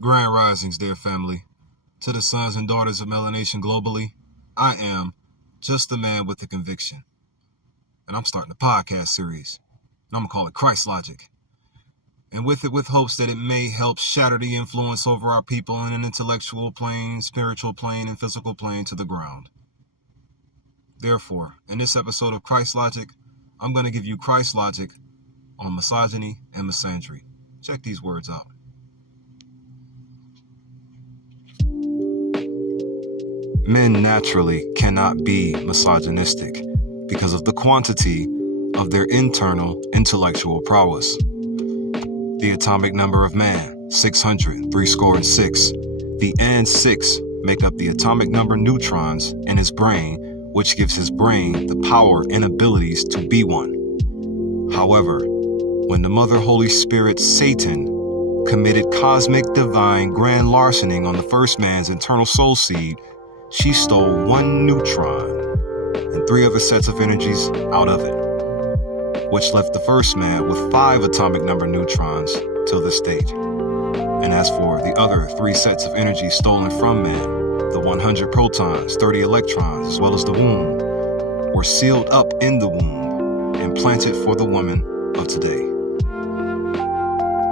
Grand risings, dear family. To the sons and daughters of melanation globally, I am just a man with a conviction. And I'm starting a podcast series. And I'm going to call it Christ Logic. And with hopes that it may help shatter the influence over our people in an intellectual plane, spiritual plane, and physical plane to the ground. Therefore, in this episode of Christ Logic, I'm going to give you Christ Logic on misogyny and misandry. Check these words out. Men naturally cannot be misogynistic because of the quantity of their internal intellectual prowess. The atomic number of man, 600, 66. The and 6 make up the atomic number neutrons in his brain, which gives his brain the power and abilities to be one. However, when the Mother Holy Spirit, Satan, committed cosmic divine grand larcening on the first man's internal soul seed, she stole one neutron and 3 other sets of energies out of it, which left the first man with 5 atomic number neutrons till this date. And as for the other 3 sets of energy stolen from man, the 100 protons, 30 electrons, as well as the womb, were sealed up in the womb and planted for the woman of today.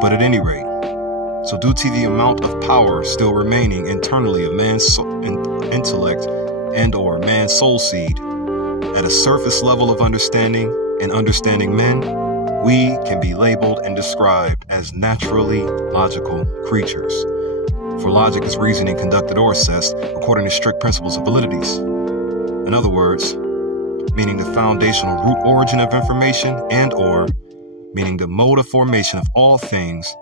But at any rate, so due to the amount of power still remaining internally of man's intellect and or man's soul seed, at a surface level of understanding and understanding men, we can be labeled and described as naturally logical creatures. For logic is reasoning conducted or assessed according to strict principles of validities. In other words, meaning the foundational root origin of information and or meaning the mode of formation of all things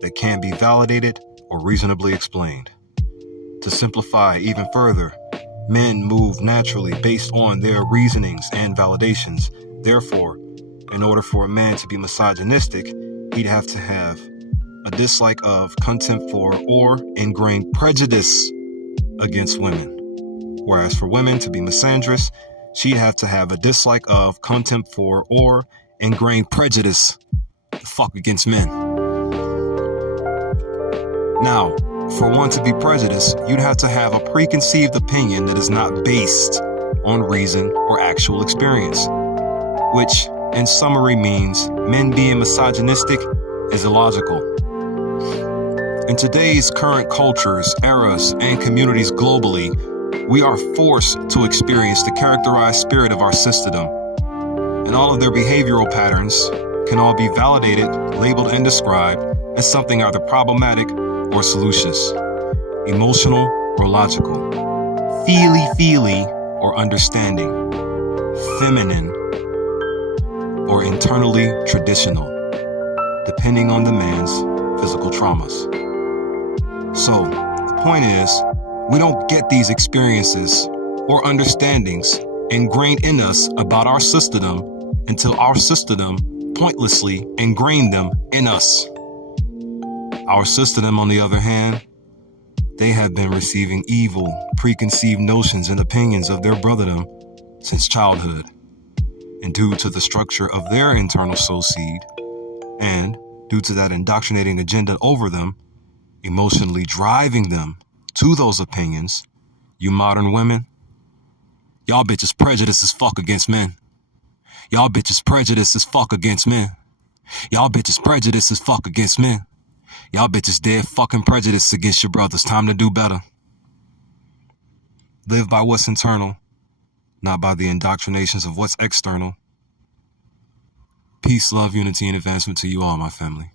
that can be validated or reasonably explained. To simplify even further, men move naturally based on their reasonings and validations. Therefore, in order for a man to be misogynistic, he'd have to have a dislike of, contempt for, or ingrained prejudice against women. Whereas for women to be misandrous, she'd have to have a dislike of, contempt for, or ingrained prejudice against men. Now, for one to be prejudiced, you'd have to have a preconceived opinion that is not based on reason or actual experience, which in summary means men being misogynistic is illogical. In today's current cultures, eras, and communities globally, we are forced to experience the characterized spirit of our system, and all of their behavioral patterns can all be validated, labeled, and described as something either problematic or salacious, emotional or logical, feely or understanding, feminine or internally traditional, depending on the man's physical traumas. So, the point is, we don't get these experiences or understandings ingrained in us about our system until our system pointlessly ingrained them in us. Our system, on the other hand, they have been receiving evil, preconceived notions and opinions of their brotherdom since childhood. And due to the structure of their internal soul seed, and due to that indoctrinating agenda over them, emotionally driving them to those opinions, you modern women, y'all bitches prejudiced as fuck against men. Y'all bitches prejudiced as fuck against men. Y'all bitches prejudiced as fuck against men. Y'all bitches dead fucking prejudiced against your brothers. Time to do better. Live by what's internal, not by the indoctrinations of what's external. Peace, love, unity, and advancement to you all, my family.